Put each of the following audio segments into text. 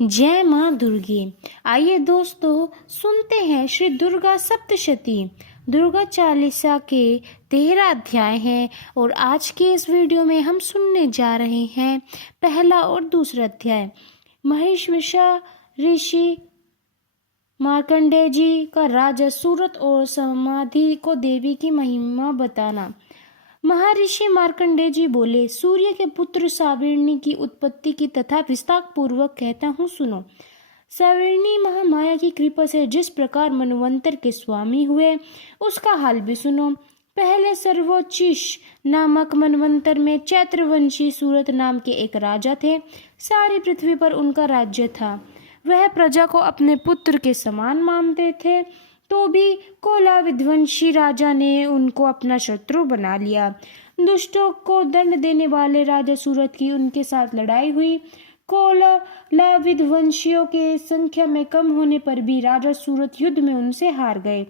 जय माँ दुर्गे। आइए दोस्तों, सुनते हैं श्री दुर्गा सप्तशती। दुर्गा चालीसा के 13 अध्याय हैं और आज के इस वीडियो में हम सुनने जा रहे हैं पहला और दूसरा अध्याय। महिषवृषा ऋषि मार्कंडेय जी का राजा सूरत और समाधि को देवी की महिमा बताना। महर्षि मार्कंडेय जी बोले, सूर्य के पुत्र साविणी की उत्पत्ति की तथा विस्तार पूर्वक कहता हूँ, सुनो। साविणी महामाया की कृपा से जिस प्रकार मनवंतर के स्वामी हुए, उसका हाल भी सुनो। पहले सर्वोच्चिश नामक मनवंतर में चैत्रवंशी सूरत नाम के एक राजा थे। सारी पृथ्वी पर उनका राज्य था। वह प्रजा को अपने पुत्र के समान मानते थे, तो भी कोला विध्वंसी राजा ने उनको अपना शत्रु बना लिया। दुष्टों को दंड देने वाले राजा सूरत की उनके साथ लड़ाई हुई। कोला विध्वंसियों के संख्या में कम होने पर भी राजा सूरत युद्ध में उनसे हार गए।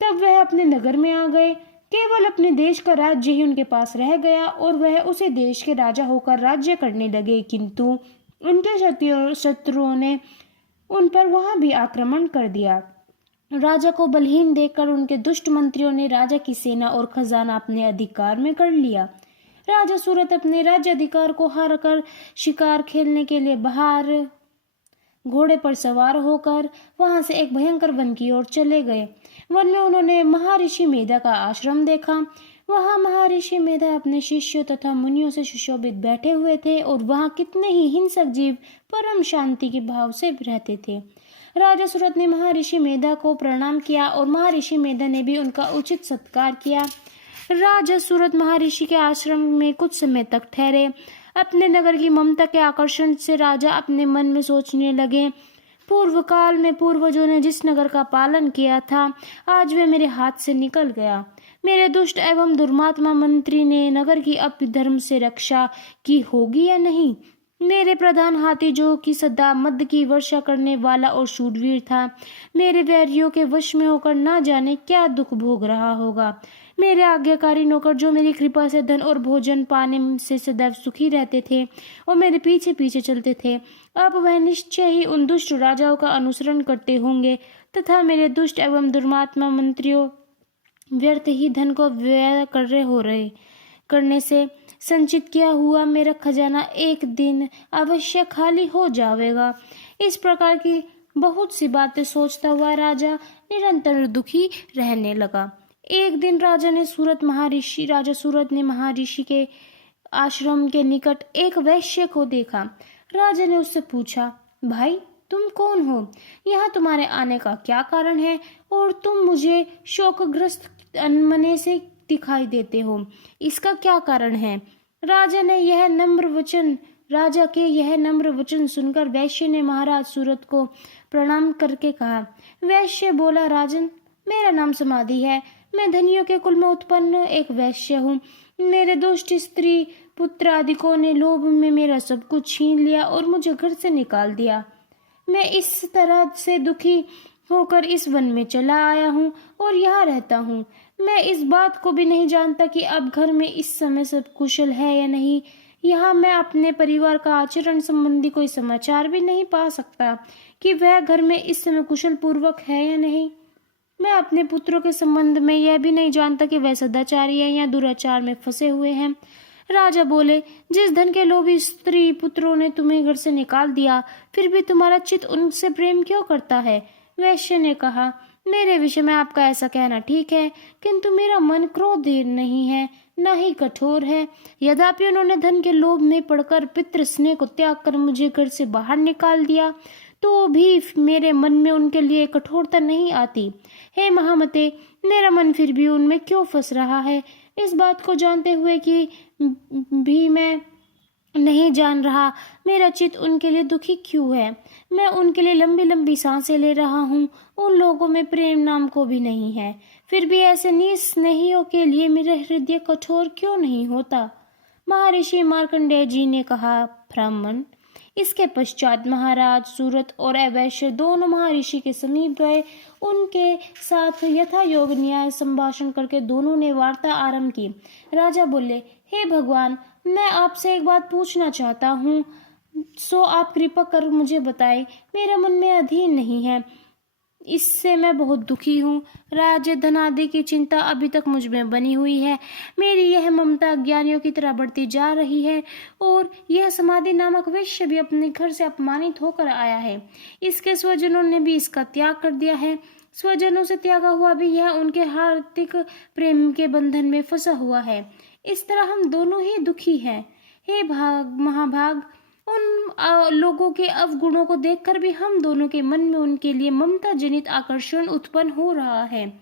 तब वह अपने नगर में आ गए। केवल अपने देश का राज्य ही उनके पास रह गया और वह उसी देश के राजा होकर राज्य करने लगे, किंतु उनके शत्रुओं ने उन पर वहां भी आक्रमण कर दिया। राजा को बलहीन देखकर उनके दुष्ट मंत्रियों ने राजा की सेना और खजाना अपने अधिकार में कर लिया। राजा सूरत अपने राज्य अधिकार को हार कर शिकार खेलने के लिए बाहर घोड़े पर सवार होकर वहां से एक भयंकर वन की ओर चले गए। वन में उन्होंने महर्षि मेधा का आश्रम देखा। वहां महर्षि मेधा अपने शिष्यों तथा मुनियों से सुशोभित बैठे हुए थे और वहां कितने ही हिंसक जीव परम शांति के भाव से रहते थे। राजा सूरत ने महर्षि मेधा को प्रणाम किया और महर्षि मेधा ने भी उनका उचित सत्कार किया। राजा सूरत महर्षि के आश्रम में कुछ समय तक ठहरे। अपने नगर की ममता के आकर्षण से राजा अपने मन में सोचने लगे, पूर्व काल में पूर्वजों ने जिस नगर का पालन किया था, आज वह मेरे हाथ से निकल गया। मेरे दुष्ट एवं दुर्मात्मा मंत्री ने नगर की अपधर्म से रक्षा की होगी या नहीं। मेरे प्रधान हाथी, जो कि सदा मद की वर्षा करने वाला और शूरवीर था, मेरे वैरियों के वश में होकर ना जाने क्या दुख भोग रहा होगा। मेरे आज्ञाकारी नौकर, जो मेरी कृपा से धन और भोजन पाने से सदैव सुखी रहते थे और मेरे पीछे पीछे चलते थे, अब वह निश्चय ही उन दुष्ट राजाओं का अनुसरण करते होंगे तथा मेरे दुष्ट एवं दुर्मात्मा मंत्रियों व्यर्थ ही धन को व्यय करने से संचित किया हुआ मेरा खजाना एक दिन अवश्य खाली हो जाएगा। इस प्रकार की बहुत सी बातें सोचता हुआ राजा निरंतर दुखी रहने लगा। एक दिन राजा सूरत ने महर्षि के आश्रम के निकट एक वैश्य को देखा। राजा ने उससे पूछा, भाई, तुम कौन हो? यहाँ तुम्हारे आने का क्या कारण है और तुम मुझे शोकग्रस्त अनमने से दिखाई देते हो, इसका क्या कारण है? राजा के यह नम्र वचन सुनकर वैश्य ने महाराज सूरत को प्रणाम करके कहा। वैश्य बोला, राजन, मेरा नाम समाधि है। मैं धनियों के कुल में उत्पन्न एक वैश्य हूँ। मेरे दुष्ट स्त्री पुत्र आदिकों ने लोभ में मेरा सब कुछ छीन लिया और मुझे घर से निकाल दिया। मैं इस तरह से दुखी होकर इस वन में चला आया हूँ और यहाँ रहता हूँ। मैं इस बात को भी नहीं जानता कि अब घर में इस समय सब कुशल है या नहीं। यहाँ मैं अपने परिवार का आचरण संबंधी कोई समाचार भी नहीं पा सकता कि वह घर में इस समय कुशल पूर्वक है या नहीं। मैं अपने पुत्रों के संबंध में यह भी नहीं जानता कि वह सदाचारी है या दुराचार में फंसे हुए हैं। राजा बोले, जिस धन के लोभी स्त्री पुत्रों ने तुम्हें घर से निकाल दिया, फिर भी तुम्हारा चित्त उनसे प्रेम क्यों करता है? वैश्य ने कहा, मेरे विषय में आपका ऐसा कहना ठीक है, किंतु मेरा मन क्रोधी नहीं है, न ही कठोर है। यद्यपि उन्होंने धन के लोभ में पड़कर पितृ स्नेह को त्याग कर मुझे घर से बाहर निकाल दिया, तो भी मेरे मन में उनके लिए कठोरता नहीं आती। हे महामते, मेरा मन फिर भी उनमें क्यों फंस रहा है? इस बात को जानते हुए कि भी मैं नहीं जान रहा मेरा चित्त उनके लिए दुखी क्यों है। मैं उनके लिए लंबी लंबी सांसें ले रहा हूँ। उन लोगों में प्रेम नाम को भी नहीं है, फिर भी ऐसे निस्नेहियों के लिए मेरा हृदय कठोर क्यों नहीं होता? महर्षि मार्कंडेय जी ने कहा, ब्राह्मण। इसके पश्चात महाराज सूरत और वैश्य दोनों महर्षि के समीप गए। उनके साथ यथा योग न्याय संभाषण करके दोनों ने वार्ता आरंभ की। राजा बोले, हे भगवान, मैं आपसे एक बात पूछना चाहता हूँ। सो आप कृपा कर मुझे बताएं, मेरा मन में अधीन नहीं है, इससे मैं बहुत दुखी हूँ। राज्य धन आदि की चिंता अभी तक मुझ में बनी हुई है। मेरी यह ममता अज्ञानियों की तरह बढ़ती जा रही है और यह समाधि नामक वैश्य भी अपने घर से अपमानित होकर आया है। इसके स्वजनों ने भी इसका त्याग कर दिया है। स्वजनों से त्यागा हुआ भी यह उनके हार्दिक प्रेम के बंधन में फंसा हुआ है। इस तरह हम दोनों ही दुखी हैं। हे भाग महाभाग, उन लोगों के अवगुणों को देखकर भी हम दोनों के मन में उनके लिए ममता जनित आकर्षण उत्पन्न हो रहा है।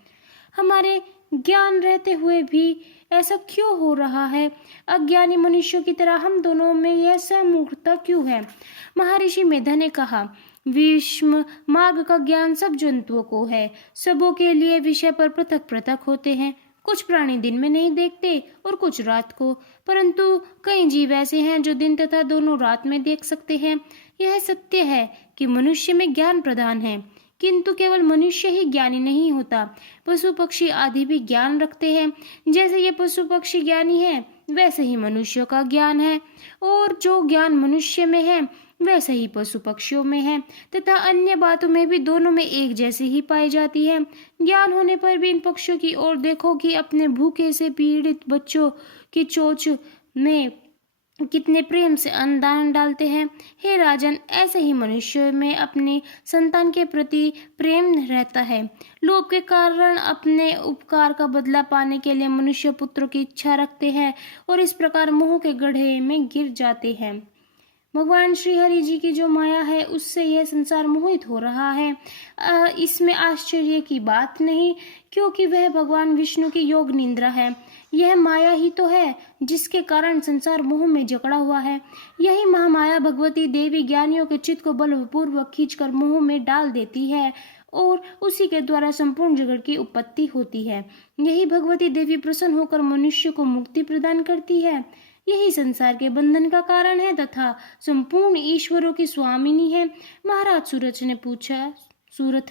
हमारे ज्ञान रहते हुए भी ऐसा क्यों हो रहा है? अज्ञानी मनुष्यों की तरह हम दोनों में यह सहमूर्खता क्यों है? महर्षि मेधा ने कहा, विषम मार्ग का ज्ञान सब जंतुओं को है। सबों के लिए विषय पर पृथक पृथक होते हैं। कुछ प्राणी दिन में नहीं देखते और कुछ रात को, परंतु कई जीव ऐसे हैं जो दिन तथा दोनों रात में देख सकते हैं। यह सत्य है कि मनुष्य में ज्ञान प्रधान है, किंतु केवल मनुष्य ही ज्ञानी नहीं होता। पशु पक्षी आदि भी ज्ञान रखते हैं। जैसे ये पशु पक्षी ज्ञानी है, वैसे ही मनुष्यों का ज्ञान है, और जो ज्ञान मनुष्य में है वैसे ही पशु पक्षियों में है, तथा अन्य बातों में भी दोनों में एक जैसी ही पाई जाती है। ज्ञान होने पर भी इन पक्षियों की ओर देखो कि अपने भूखे से पीड़ित बच्चों की चोंच में कितने प्रेम से अन्नदान डालते हैं। हे राजन, ऐसे ही मनुष्य में अपने संतान के प्रति प्रेम रहता है। लोभ के कारण अपने उपकार का बदला पाने के लिए मनुष्य पुत्रों की इच्छा रखते हैं और इस प्रकार मोह के गड्ढे में गिर जाते हैं। भगवान श्री हरि जी की जो माया है, उससे यह संसार मोहित हो रहा है। इसमें आश्चर्य की बात नहीं, क्योंकि वह भगवान विष्णु की योग निंद्रा है। यह माया ही तो है जिसके कारण संसार मोह में जकड़ा हुआ है। यही महामाया भगवती देवी ज्ञानियों के चित्त को बलपूर्वक खींचकर मोह में डाल देती है और उसी के द्वारा संपूर्ण जगत की उत्पत्ति होती है। यही भगवती देवी प्रसन्न होकर मनुष्य को मुक्ति प्रदान करती है। यही संसार के बंधन का कारण है तथा संपूर्ण ईश्वरों की स्वामिनी है। महाराज सूरथ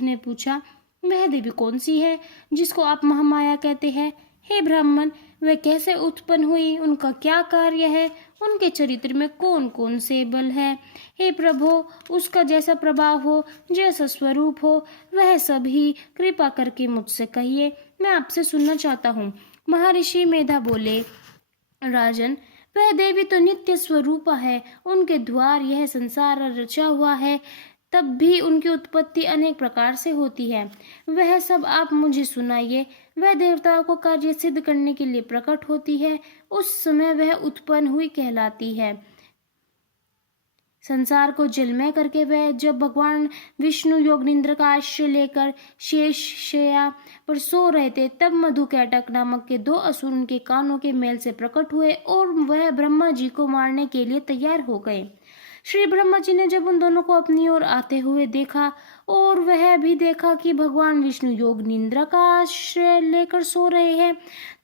ने पूछा, वह देवी कौन सी है जिसको आप महामाया कहते हैं? हे ब्राह्मण, वह कैसे उत्पन्न हुई? उनका क्या कार्य है? उनके चरित्र में कौन कौन से बल है? हे प्रभो, उसका जैसा प्रभाव हो, जैसा स्वरूप हो, वह सब ही कृपा करके मुझसे कहिए, मैं आपसे सुनना चाहता हूँ। महर्षि मेधा बोले, राजन, वह देवी तो नित्य स्वरूपा है। उनके द्वार यह संसार रचा हुआ है, तब भी उनकी उत्पत्ति अनेक प्रकार से होती है। वह सब आप मुझे सुनाइए। वह देवताओं को कार्य सिद्ध करने के लिए प्रकट होती है, उस समय वह उत्पन्न हुई कहलाती है। संसार को जलमय करके वह जब भगवान विष्णु योग निंद्र का आश्रय लेकर शेष शैया पर सो रहे थे, तब मधुकैटक नामक के दो असुर उनके कानों के मेल से प्रकट हुए और वह ब्रह्मा जी को मारने के लिए तैयार हो गए। श्री ब्रह्मा जी ने जब उन दोनों को अपनी ओर आते हुए देखा और वह भी देखा कि भगवान विष्णु योग निंद्रा का आश्रय लेकर सो रहे हैं,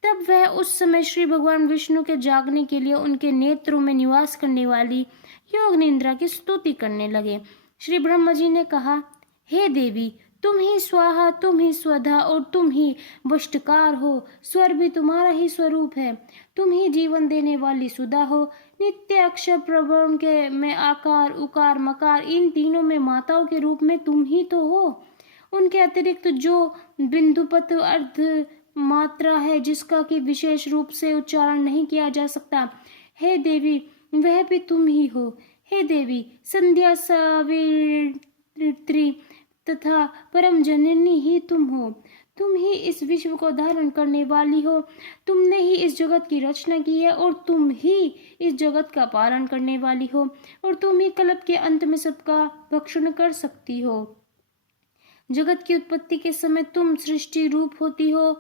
तब वह उस समय श्री भगवान विष्णु के जागने के लिए उनके नेत्रों में निवास करने वाली योग निंद्रा की स्तुति करने लगे। श्री ब्रह्मा जी ने कहा, हे देवी, तुम ही स्वाहा, तुम ही स्वधा और तुम ही वष्टकार हो। स्वर भी तुम्हारा ही स्वरूप है। तुम ही जीवन देने वाली सुधा हो। नित्य अक्षर प्रवर्ण के में आकार उकार मकार, इन तीनों में माताओं के रूप में तुम ही तो हो। उनके अतिरिक्त जो बिंदुपत अर्ध मात्रा है, जिसका कि विशेष रूप से उच्चारण नहीं किया जा सकता, हे देवी, वह भी तुम ही हो। हे देवी, संध्या सावित्री तथा परम जननी ही तुम हो। तुम ही इस विश्व को धारण करने वाली हो। तुमने ही इस जगत की रचना की है और तुम ही इस जगत का पालन करने वाली हो, और तुम ही कल्प के अंत में सबका भक्षण कर सकती हो। जगत की उत्पत्ति के समय तुम सृष्टि रूप होती हो,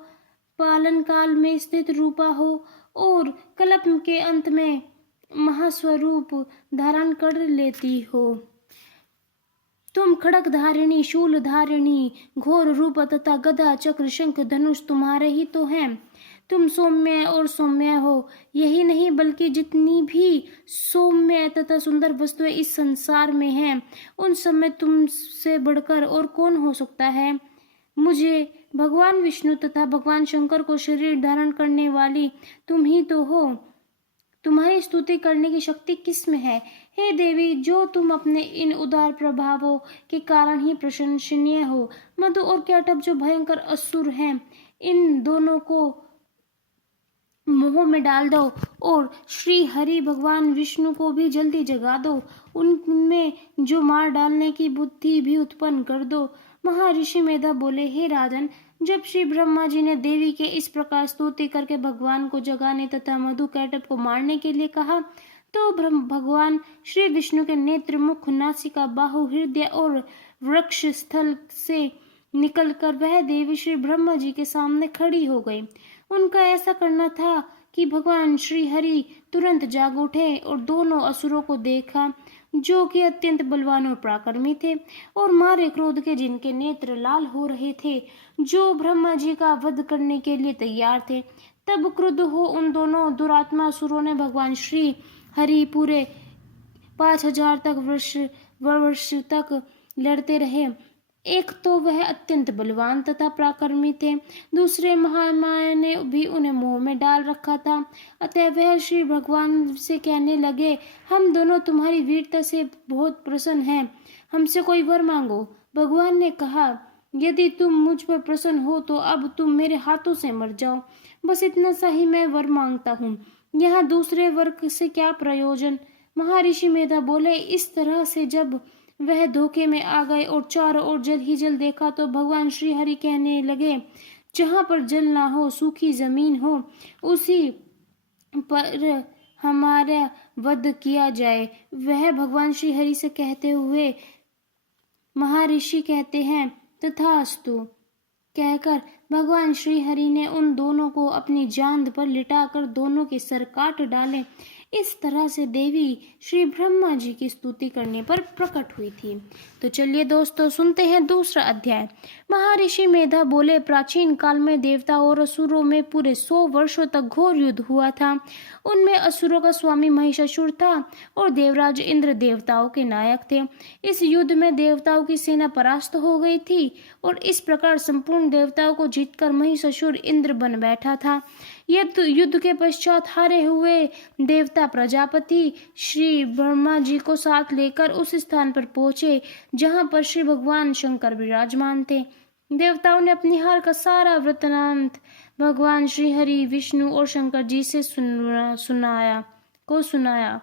पालन काल में स्थित रूपा हो और कल्प के अंत में महास्वरूप धारण कर लेती हो। तुम खड़ग धारिणी, शूल धारिणी, घोर रूप तथा गदा चक्र शंख धनुष तुम्हारे ही तो हैं। तुम सौम्य और सौम्य हो। यही नहीं बल्कि जितनी भी सौम्य तथा सुंदर वस्तुएं इस संसार में हैं, उन सब में तुमसे बढ़कर और कौन हो सकता है। मुझे भगवान विष्णु तथा भगवान शंकर को शरीर धारण करने वाली तुम ही तो हो। तुम्हारी स्तुति करने की शक्ति किसमें है? हे देवी, जो तुम अपने इन उदार प्रभावों के कारण ही प्रशंसनीय हो। मधु और कैटभ जो भयंकर असुर हैं, इन दोनों को मोह में डाल दो और श्री हरि भगवान विष्णु को भी जल्दी जगा दो। उनमें जो मार डालने की बुद्धि भी उत्पन्न कर दो। महर्षि मेधा बोले, हे राजन, जब श्री ब्रह्मा जी ने देवी के इस प्रकार स्तुति करके भगवान को जगाने तथा मधु कैटभ को मारने के लिए कहा, तो भगवान श्री विष्णु के नेत्र, मुख, नासिका, बाहु, हृदय और वृक्ष स्थल से निकलकर वह देवी श्री ब्रह्मा जी के सामने खड़ी हो गई। उनका ऐसा करना था कि भगवान श्री हरि तुरंत जाग उठे और दोनों असुरों को देखा, जो कि अत्यंत बलवान और पराक्रमी थे और मारे क्रोध के, जिनके नेत्र लाल हो रहे थे, जो ब्रह्मा जी का वध करने के लिए तैयार थे। तब क्रुद्ध हो उन दोनों दुरात्मा असुरों ने भगवान श्री हरि पूरे 5000 तक वर्ष तक लड़ते रहे। एक तो वह अत्यंत बलवान तथा पराक्रमी थे, दूसरे महामाया ने भी उन्हें मोह में डाल रखा था। अतः वह श्री भगवान से कहने लगे, हम दोनों तुम्हारी वीरता से बहुत प्रसन्न हैं, हमसे कोई वर मांगो। भगवान ने कहा, यदि तुम मुझ पर प्रसन्न हो तो अब तुम मेरे हाथों से मर जाओ, बस इतना सा ही मैं वर मांगता हूँ, यहाँ दूसरे वर से क्या प्रयोजन। महर्षि मेधा बोले, इस तरह से जब वह धोखे में आ गए और चारों ओर जल ही जल देखा, तो भगवान श्री हरि कहने लगे, जहाँ पर जल ना हो, सूखी जमीन हो, उसी पर हमारा वध किया जाए। वह भगवान श्री हरि से कहते हुए महर्षि कहते हैं, तथास्तु कहकर भगवान श्री हरि ने उन दोनों को अपनी जांघ पर लिटाकर दोनों के सर काट डाले। इस तरह से देवी श्री ब्रह्मा जी की स्तुति करने पर प्रकट हुई थी। तो चलिए दोस्तों, सुनते हैं दूसरा अध्याय। महर्षि मेधा बोले, प्राचीन काल में देवता और असुरों में पूरे 100 वर्षों तक घोर युद्ध हुआ था। उनमें असुरों का स्वामी महिषासुर था और देवराज इंद्र देवताओं के नायक थे। इस युद्ध में देवताओं की सेना परास्त हो गई थी और इस प्रकार संपूर्ण देवताओं को जीतकर महिषासुर इंद्र बन बैठा था। युद्ध के पश्चात हारे हुए देवता प्रजापति श्री ब्रह्मा जी को साथ लेकर उस स्थान पर पहुंचे जहां पर श्री भगवान शंकर विराजमान थे। देवताओं ने अपनी हार का सारा वृत्तांत भगवान श्री हरि, विष्णु और शंकर जी से सुनाया।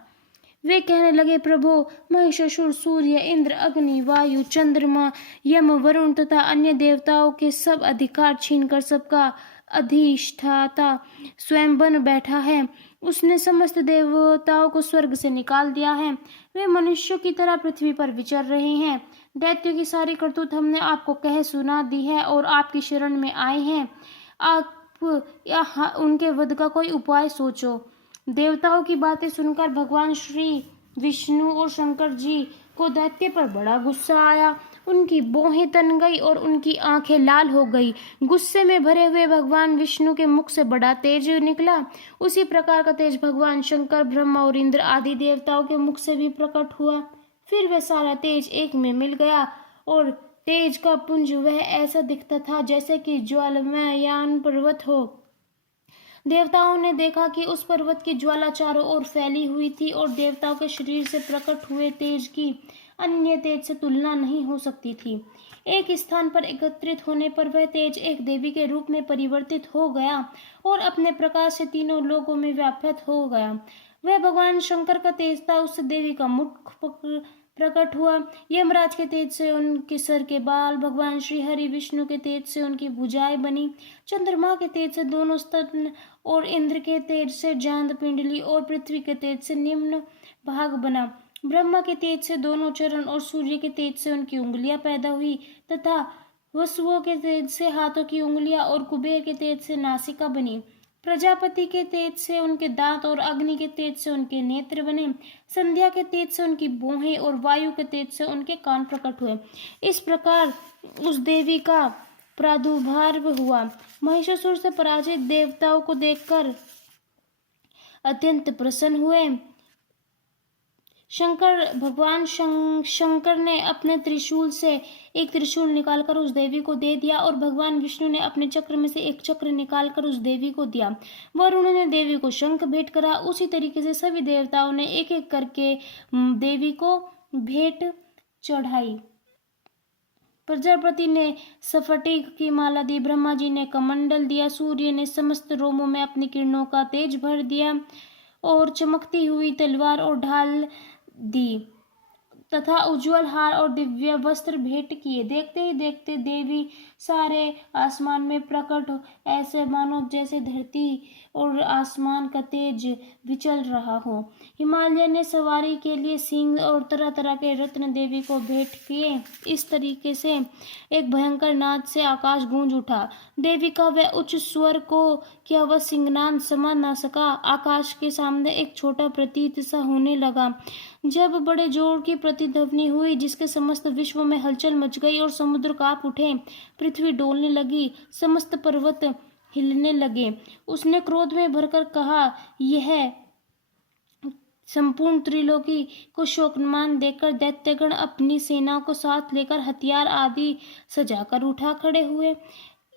वे कहने लगे, प्रभु, महिषासुर सूर्य, इंद्र, अग्नि, वायु, चंद्रमा, यम, वरुण तथा अन्य देवताओं के सब अधिकार छीनकर सबका अधिष्ठाता स्वयं बन बैठा है। उसने समस्त देवताओं को स्वर्ग से निकाल दिया है। वे मनुष्यों की तरह पृथ्वी पर विचर रहे हैं। दैत्यों की सारी करतूत हमने आपको कह सुना दी है और आपकी शरण में आए हैं। आप या उनके वध का कोई उपाय सोचो। देवताओं की बातें सुनकर भगवान श्री विष्णु और शंकर जी को दैत्य पर बड़ा गुस्सा आया। उनकी भौहें तन गई और उनकी आंखें लाल हो गई। गुस्से में भरे हुए भगवान विष्णु के मुख से बड़ा तेज निकला। उसी प्रकार का तेज भगवान शंकर, ब्रह्मा और इंद्र आदि देवताओं के मुख से भी प्रकट हुआ। फिर वह सारा तेज एक में मिल गया और तेज का पुंज वह ऐसा दिखता था जैसे कि ज्वालामयान पर्वत हो। देवताओं ने देखा कि उस पर्वत की ज्वाला चारों ओर फैली हुई थी और देवताओं के शरीर से प्रकट हुए तेज की अन्य तेज से तुलना नहीं हो सकती थी। एक स्थान पर एकत्रित होने पर वह तेज एक देवी के रूप में परिवर्तित हो गया और अपने प्रकाश से तीनों लोकों में व्याप्त हो गया। वह भगवान शंकर का तेज था, उस देवी का मुख प्रकट हुआ। यमराज के तेज से उनके सर के बाल, भगवान श्री हरि विष्णु के तेज से उनकी भुजाएं बनी, चंद्रमा के तेज से दोनों स्तन और इंद्र के तेज से जांघ पिंडली और पृथ्वी के तेज से निम्न भाग बना। ब्रह्मा के तेज से दोनों चरण और सूर्य के तेज से उनकी उंगलियां पैदा हुई तथा वसुओं के तेज से हाथों की उंगलियां और कुबेर के तेज से नासिका बनी। प्रजापति के तेज से उनके दांत और अग्नि के तेज से उनके नेत्र बने। संध्या के तेज से उनकी भौहें और वायु के तेज से उनके कान प्रकट हुए। इस प्रकार उस देवी का प्रादुर्भाव हुआ। महिषासुर से पराजित देवताओं को देखकर अत्यंत प्रसन्न हुए। भगवान शंकर ने अपने त्रिशूल से एक त्रिशूल निकालकर उस देवी को दे दिया और भगवान विष्णु ने अपने चक्र में से एक चक्र निकालकर उस देवी को दिया। वरुण ने देवी को शंख भेंट करा। उसी तरीके से सभी देवताओं ने एक एक करके देवी को भेंट चढ़ाई। प्रजापति ने स्फटिक की माला दी, ब्रह्मा जी ने कमंडल दिया, सूर्य ने समस्त रोमों में अपनी किरणों का तेज भर दिया और चमकती हुई तलवार और ढाल दी तथा उज्जवल हार और दिव्य वस्त्र भेंट किए। देखते ही देखते देवी सारे आसमान में प्रकट, ऐसे मानो जैसे धरती और आसमान का तेज विचल रहा हो। हिमालय ने सवारी के लिए सिंह और तरह तरह के रत्न देवी को भेंट किए। इस तरीके से एक भयंकर नाद से आकाश गूंज उठा। देवी का वह उच्च स्वर को क्या वह सिंहनाद समझ ना सका। आकाश के सामने एक छोटा प्रतीत सा होने लगा। जब बड़े जोर की प्रतिध्वनि हुई जिसके समस्त विश्व में हलचल मच गई और समुद्र कांप उठे, पृथ्वी डोलने लगी, समस्त पर्वत हिलने लगे। उसने क्रोध में भरकर कहा, यह संपूर्ण त्रिलोकी को शोकमान देकर दैत्यगण अपनी सेना को साथ लेकर हथियार आदि सजाकर उठा खड़े हुए।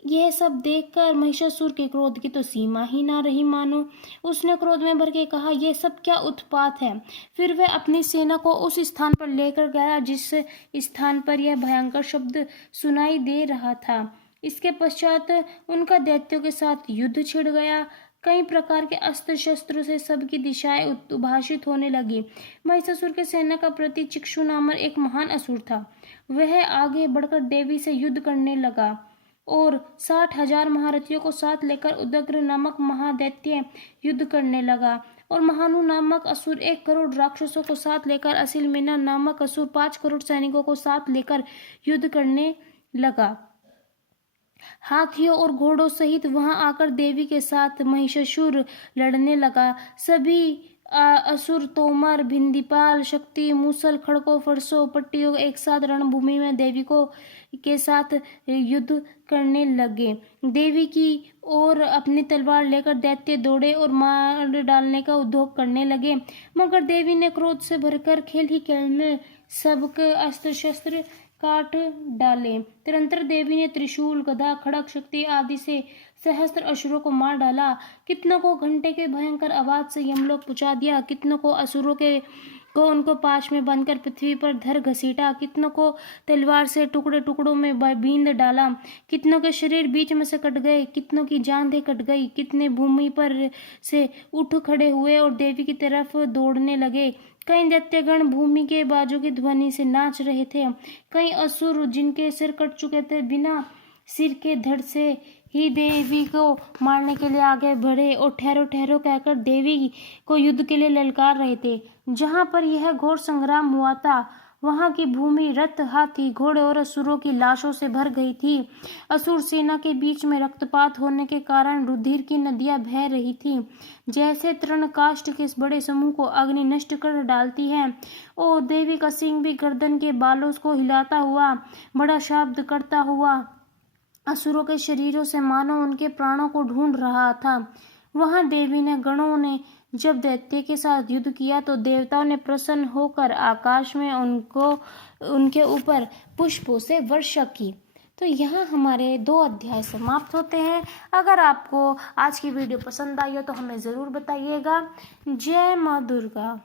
यह सब देखकर महिषासुर के क्रोध की तो सीमा ही ना रही मानो। उसने क्रोध में भर के कहा, यह सब क्या उत्पात है। फिर वह अपनी सेना को उस स्थान पर लेकर गया जिस स्थान पर यह भयंकर शब्द सुनाई दे रहा था। इसके पश्चात उनका दैत्यों के साथ युद्ध छिड़ गया। कई प्रकार के अस्त्र शस्त्रों से सबकी दिशाएं उद्भाषित होने लगी। महिषासुर के सेना का प्रति चिक्षु नामक एक महान असुर था। वह आगे बढ़कर देवी से युद्ध करने लगा और 60,000 महारथियों को साथ लेकर उदग्र नामक महादैत्य युद्ध करने लगा और महानु नामक असुर 1 करोड़ राक्षसों को साथ लेकर असिलमेना नामक असुर 5 करोड़ सैनिकों को साथ लेकर युद्ध करने लगा। हाथियों और घोड़ों सहित वहां आकर देवी के साथ महिषासुर लड़ने लगा। सभी असुर तोमर, भिंदीपाल, शक्ति, मूसल, खड़कों, फरसों, पट्टियों एक साथ रणभूमि में देवी को के साथ युद्ध करने लगे। देवी की ओर अपनी तलवार लेकर दैत्य दौड़े और मार डालने का उद्योग करने लगे, मगर देवी ने क्रोध से भरकर खेल ही खेल में सबके अस्त्र शस्त्र काट डाले। निरंतर देवी ने त्रिशूल, गदा, खड़ग, शक्ति आदि से सहस्त्र असुरों को मार डाला। कितनों को घंटे के भयंकर आवाज से यमलोक पहुंचा दिया, कितनों को असुरों को उनको पाश में बांधकर पृथ्वी पर धर घसीटा, कितनों को तलवार से टुकड़े टुकड़ों में बींद डाला, कितनों के शरीर बीच में से कट गए, कितनों की जांघें कट गई, कितने भूमि पर से उठ खड़े हुए और देवी की तरफ दौड़ने लगे। कई दैत्यगण भूमि के बाजू की ध्वनि से नाच रहे थे। कई असुर जिनके सिर कट चुके थे बिना सिर के धड़ से ही देवी को मारने के लिए आगे बढ़े और ठहरो ठहरो कहकर देवी को युद्ध के लिए ललकार रहे थे। जहां पर यह घोर संग्राम हुआ था वहां की भूमि रथ, हाथी, घोड़े और असुरों की लाशों से भर गई थी। असुर सेना के बीच में रक्तपात होने के कारण रुधिर की नदियां बह रही थी। जैसे तृणकाष्ठ के बड़े समूह को अग्नि नष्ट कर डालती है, और देवी का सिंह भी गर्दन के बालों को हिलाता हुआ बड़ा शब्द करता हुआ असुरों के शरीरों से मानो उनके प्राणों को ढूंढ रहा था। वहां देवी ने गणों ने जब दैत्य के साथ युद्ध किया तो देवताओं ने प्रसन्न होकर आकाश में उनके ऊपर पुष्पों से वर्षा की। तो यहाँ हमारे 2 अध्याय समाप्त होते हैं। अगर आपको आज की वीडियो पसंद आई हो तो हमें ज़रूर बताइएगा। जय माँ दुर्गा।